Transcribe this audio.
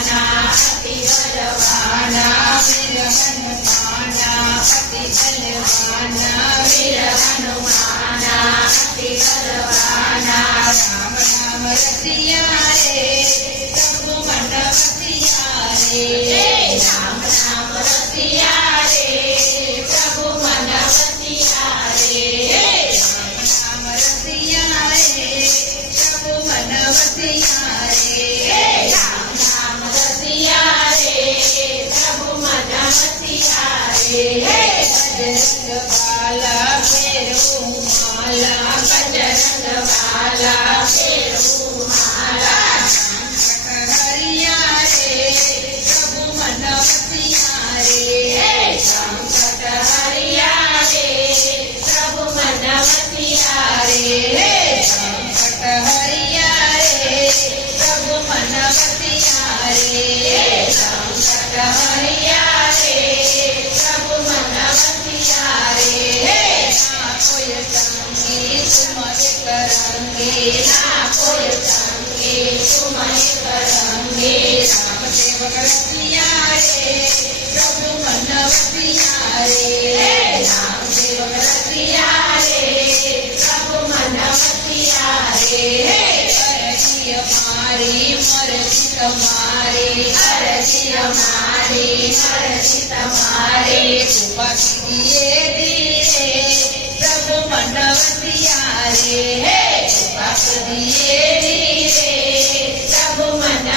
अति बलवाना वीर हनुमाना अति बलवाना वीर हनुमाना अति बलवाना राम नाम रसिया रे प्रभु मन बसिया रे राम नाम रसिया रे प्रभु मन बसिया रे राम नाम रसिया रे प्रभु मन बसिया रे राम नाम रसिया रे प्रभु मन बसिया रे बजरंग बाला फेरू माला बजरंग बाला फेरू माला संकट हरिया रे प्रभु मन बसिया रे संकट हरिया रे प्रभु मन बसिया रे संकट हरिया रे प्रभु मन बसिया रे संकट हरिया रे प्रभु मन बसिया रे ना कोई संगी तुम्हारे करेंगे ना कोई संगी तुम्हारे करेंगे राम सेवक रसिया रे प्रभु मन बसिया रे राम सेवक रसिया रे प्रभु मन बसिया रे अर्जी हमारी मर्जी तुम्हारी अर्जी हमारी मर्जी तुम्हारी कृपा कीजिए धीरे प्रभु मन बसिया रे कृपा कीजिए धीरे प्रभु मन